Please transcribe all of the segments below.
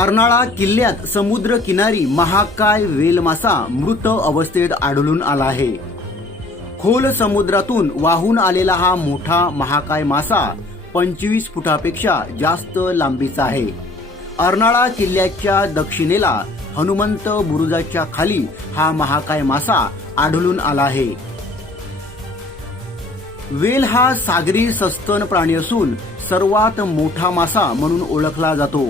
अर्नाळा किल्ल्यात समुद्र किनारी महाकाय वेल मासा मृत अवस्थेत आढळून आला आहे. खोल समुद्रातून वाहून आलेला हा मोठा महाकाय मासा पंचवीस फुटापेक्षा जास्त लांबीचा आहे. अर्नाळा किल्ल्याच्या दक्षिणेला हनुमंत बुरुजाच्या खाली हा महाकाय मासा आढळून आला आहे. वेल हा सागरी सस्तन प्राणी असून सर्वात मोठा मासा म्हणून ओळखला जातो.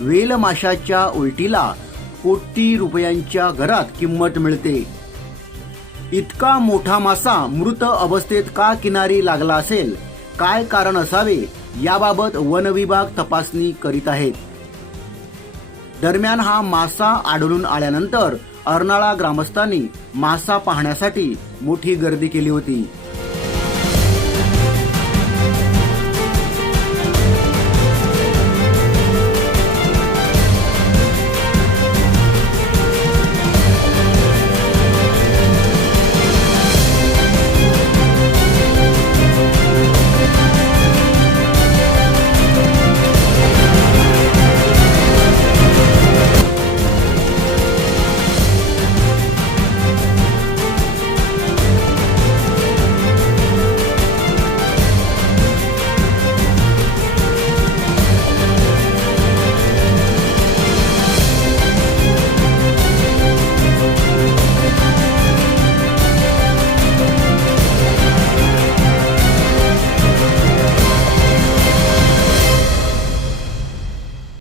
वेलमाशाच्या उलटीला कोटी रुपयांच्या घरात किंमत मिळते. इतका मोठा मासा मृत अवस्थेत का किनारी लागला असेल? काय कारण असावे? याबाबत वन विभाग तपासणी करीत आहेत. दरम्यान हा मासा आढळून आल्यानंतर अर्नाळा ग्रामस्थांनी मासा पाहण्यासाठी मोठी गर्दी केली होती.